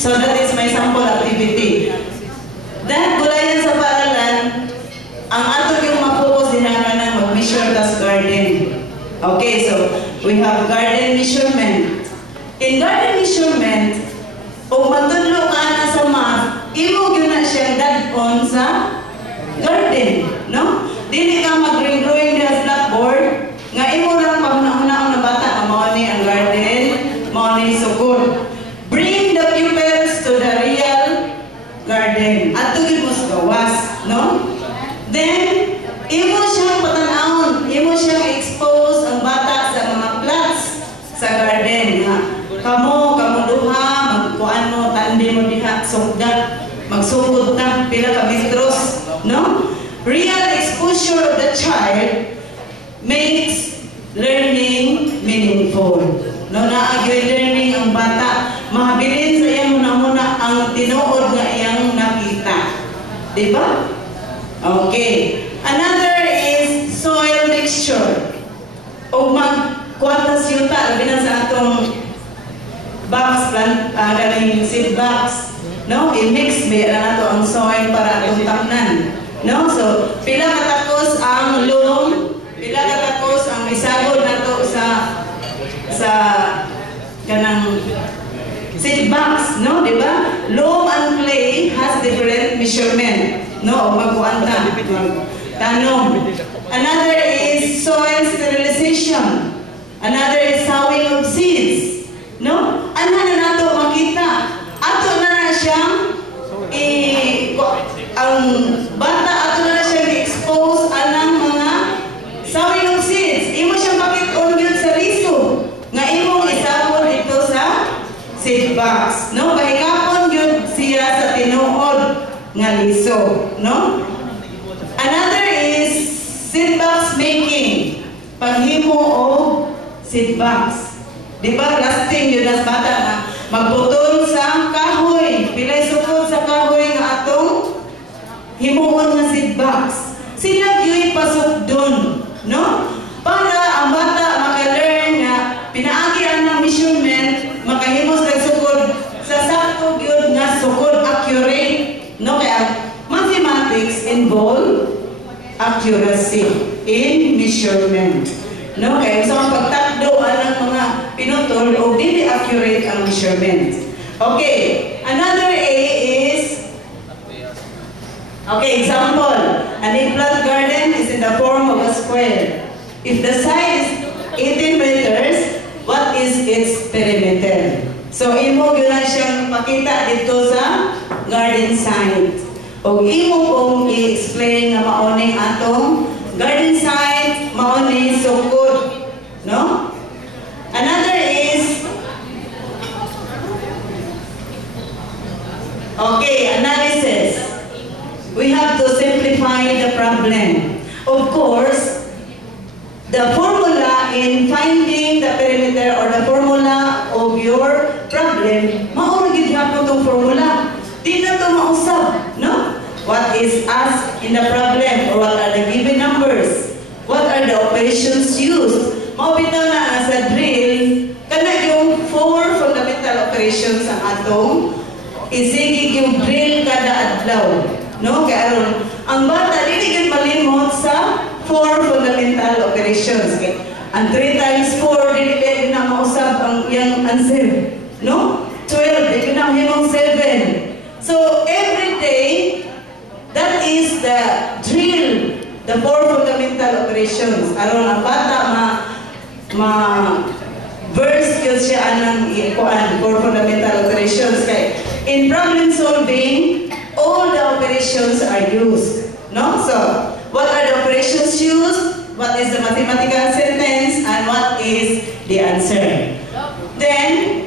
So that is my sample activity. Then, gulayan sa paaralan, ang ato yung mag-focus din na mag-measure tas garden. Okay, so we have garden measurement. In garden measurement, kung matudlo ka na sa math, imo yun na siyang dad-on sa garden, no? Dili ka mag-drawing sa blackboard, nga imo lang pag-una-una na bata, mao ni ang garden, mao ni sukod. Bring the pupils to the real garden. Ato yun mo sa gawas, no? Then, imo siyang patanahon, imo siyang expose ang bata sa mga plants sa garden. Kamu duha, magkuan mo, tandi mo diha, sugda, magsugod na, pila ka metros, no? Real exposure of the child makes learning meaningful. No, naagyoy learning ang bata. Mahabilin sa iyang muna ang tinuod nga iyang nakita. Diba? Okay. Another is soil mixture. O magkuantas yuta, bilang sa atong box, galing seed box. No? I-mix ba na ito ang soil para atong tamnan. No? So, pila katakos ang loam, pila katakos ang isagod na ito sa kanang seed box, no? Diba? Loam and clay has different measurement. No? Magkuanta. Tanom. Another is soil sterilization. Another is sowing of seeds. No? Ano na nato makita? Ato na siyang ang bata ato na siyang expose anang mga sowing of seeds. Imo siyang pakit-on yun sa riso. Nga imong isapon ito sa seed box. No? Bahikapon yun siya sa tinuod nga liso. No? Another is seed box making. Paghimo o seed box. Di ba, lasting yun as bata na magputol sa kahoy. Pilay sukod sa kahoy nga atong himuon nga seed box. Sila yun pasok dun, no? Para ang bata maka-learn na pinaagian ng measurement, makahimos ng sukod sa sakto yun nga sukod accurate, no? Kaya mathematics involve accuracy in measurement. No, kaya sa pagtakdo ang mga pinutol o dili accurate ang measurement. Okay, another A is example. An eggplant garden is in the form of a square. If the side is 18 meters, what is its perimeter? So imo gyud na siyang makita dito sa garden site. O imo kong i-explain nga maoning atong garden site, maoning sukod, no? Another is analysis. We have to simplify the problem. Of course, the formula in finding the perimeter or the formula of your problem, mauna gid gyapon tong formula. Di na to mausab, no? What is asked in the problem, or what are the given numbers? What are the operations used? Maupitaw na sa drill, kana yung 4 fundamental operations ang atong isigig yung drill kada adlaw. No? Kaya ang bata, dili gyud malimot sa 4 fundamental operations. Okay? Ang 3 times 4, dili na mausab ang yung answer. No? 12, dili na himong 7. So, every day, that is the drill, the 4 fundamental operations. Aron ang bata verse yun siya anang ikuan 4 fundamental operations. Kaya in problem solving, all the operations are used. No? So, what are the operations used? What is the mathematical sentence? And what is the answer? Then,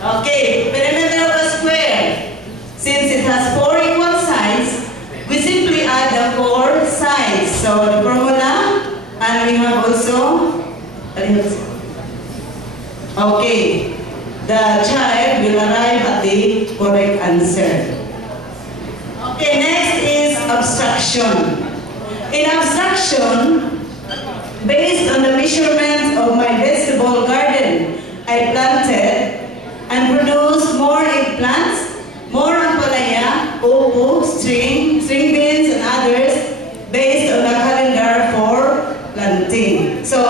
okay, perimeter of a square. Since it has 4 equal sides, we simply add the 4 sides. So the formula, and we have also, okay, the child will arrive at the correct answer. Okay, next is abstraction. In abstraction, based on the measurements of my vegetable garden, I planted and produce more eggplants, more ampalaya, upo, string beans, and others based on the calendar for planting. So,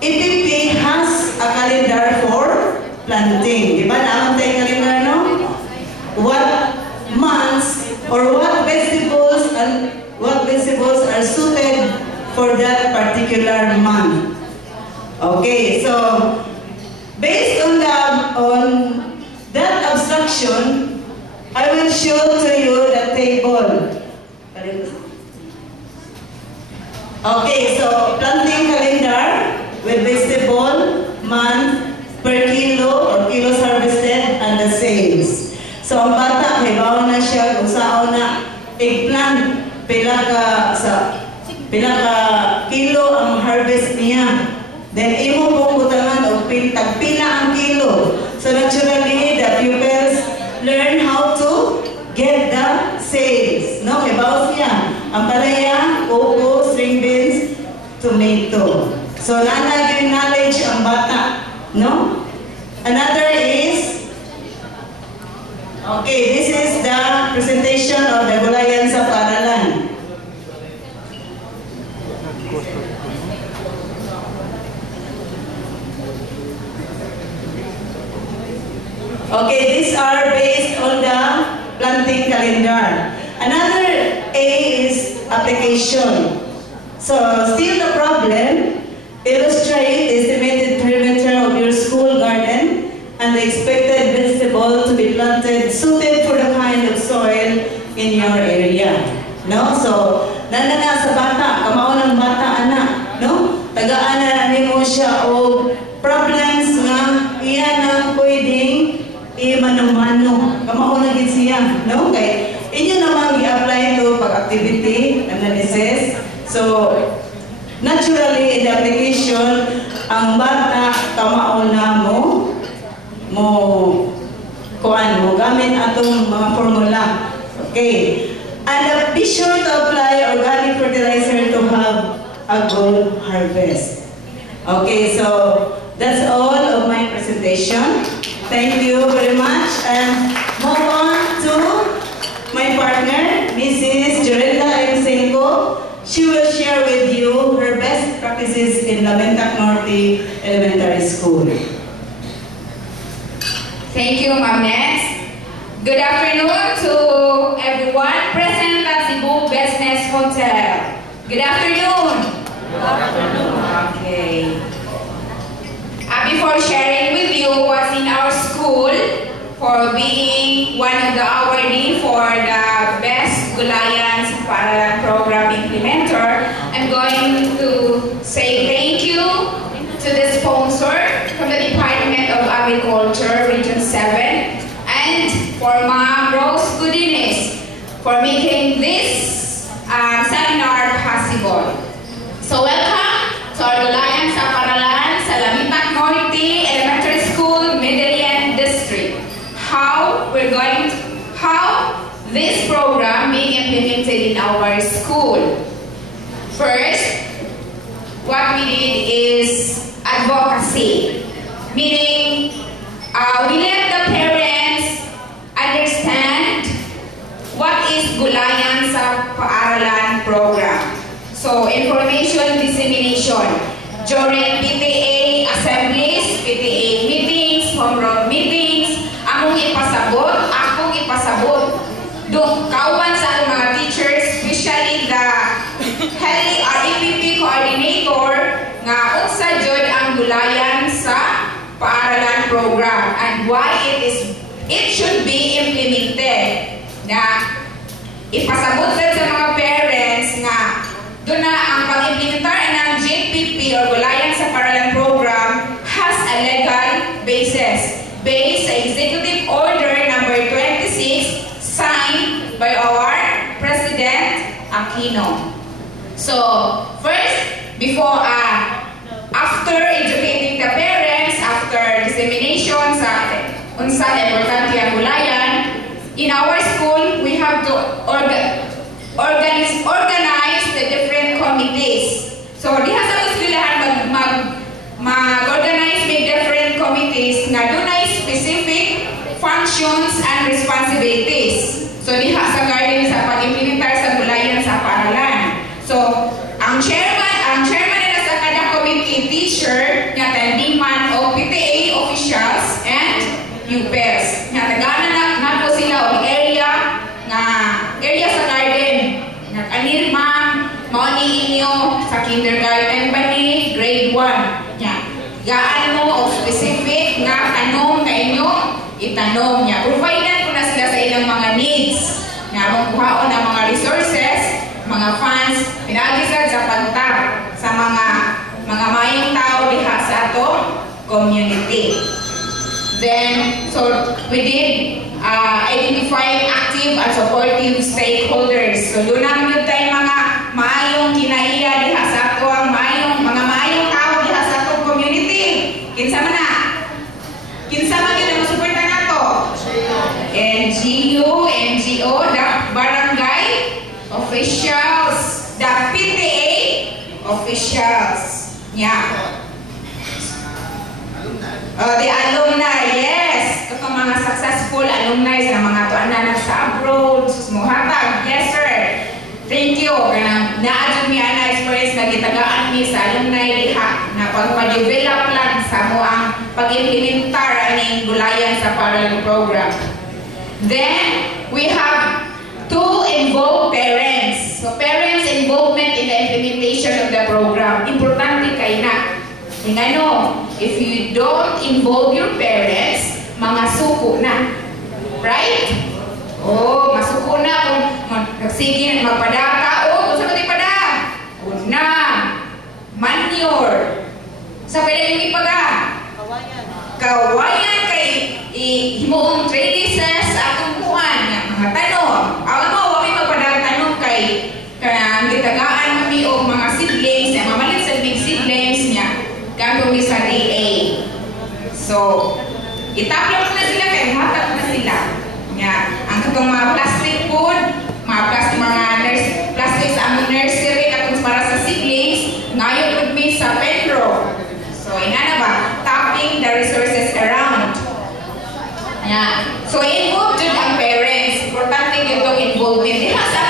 EPP has a calendar for planting. Diba? Naman tayong calendar, no? What months or what vegetables are suited for that particular month. Okay, so based on that abstraction, I will show to you the table. Okay, so planting calendar with vegetable, month, per kilo or kilos harvested, and the sales. So ang bata, may bawang na siya kung saan na eggplant, pila ka kilo ang harvest niya. Then imo pong butangan o tagpila ang kilo. So naturally, the pupils learn how to get the sales. No, may bawang siya. Ang palaya, upo, string beans, tomato. So nanay yung knowledge ang bata. No? Another is, okay, this is the presentation of the gulayan sa paaralan. Okay, these are based on the planting calendar. Another A is application. So, still the problem, illustrate the estimated perimeter of your school garden and the expected vegetable to be planted suited for the kind of soil in your area. No? So, nana sa bata, kamao ng bata anak, no? Tagaan na mo siya o problems nga iyan ang pwedeng i-mano-mano. Kamao na gid siya, no? Kay inyo naman i-apply to pag-activity analysis. So, naturally, in the application, ang bata, kamao na mo gamit atong mga formula. Okay. And be sure to apply organic fertilizer to have a good harvest. Okay, so that's all of my presentation. Thank you very much. And move on to my partner, Mrs. Jorenda Ensenko. She will share with you her best practices in Lamentac Norte Elementary School. Thank you, Ma'am Ness. Good afternoon to everyone present at Cebu Business Hotel. Good afternoon. Good afternoon. Okay. Before sharing with you what's in our school for being one of the awardee for the Best Gulayan sa Paaralan Program Implementer, I'm going to say thank you to the sponsor from the Department of Agriculture, Region 7, and for Ma'am Rose Godinez for making this seminar possible. So welcome to our Gulayan sa Paaralan sa Lamentac Norte Elementary School, Medellin District. How this program being implemented in our school. First, what we did is advocacy, meaning we let the parents understand what is Gulayan sa Paaralan program. So, information dissemination during PTA assemblies, PTA meetings, home road meetings, akong ipasabot. Kauban sa mga teachers, especially the healthy EPP coordinator, nga unsa jud ang Gulayan sa Paaralan program and why it should be implemented. Na ipasabot sa mga parents nga doon na ang pag-implementar ng GPP or Gulayan sa Paaralan program has a legal basis based sa Executive Order number 26 signed by our President Aquino. So, first, after educating the parents, after dissemination sa unsa importante ang Gulayan, in our school, we have to organize the different committees. So, diha sa eskwelahan mag-organize may different committees na dunay specific functions and responsibilities. So diha sa garden sa pag-implementar sa gulayan sa paaralan. So ang chairman nila sa kada committee, teacher, nga tandiman o PTA officials and pupils. Nga tagana na po sila og area sa garden. Nga kanir ma'am, mao ni inyo sa kindergarten ba ni grade 1. Nga gaan mo og specific nga tanong na inyo itanong niya. Providean ko na sila sa ilang mga needs. Nga magkuhaon ng mga resources, mga funds, pinagisad sa pagtab sa mga mayong tao diha sa atong community. Then, so we did identify active and supportive stakeholders. So doon namin tayo mga mayong kinaiya diha sa atong mga mayong tao diha sa atong community. Kinsa man na? Kinsa man kita masuporta nato? NGO, the barangay officials, the PTA officials. Yeah. The alumni, yes. Itong mga successful alumni sa mga tuanan sa abroad, muhatag. Yes, sir. Thank you. Na-adjud mi ana experience na gitagaan mi sa alumni diha na pagpa-develop lang sa mo ang pag-implementar aning gulayan sa parallel program. Then, we have to involve parents. So, parents' involvement in the implementation of the program. Importante kay na. Ingano, if you don't involve your parents, mga suko na. Right? Oh, masuko na kung sige magpadaka. Oh, kung saan ka pada? Una, manure. Sa pwede yung ipaga? Kawayan kay himuong tradises sa atong kuhan. Mga tanong. Alam mo, wami magpadagtanong kay kanang gitagaan kami o mga seedlings, mamalit sa big seedlings niya. Gagawin sa DA. So, itaplang na sila kay hatag na sila. Nga, ang katong mga plastic food, mga plastic sa among nursery katong para sa seedlings, ngayon pagmit sa Pedro. So, ina na ba? Tapping the resources around. Yeah. So, involved dun ang parents. Importante yung involvement. Diba sa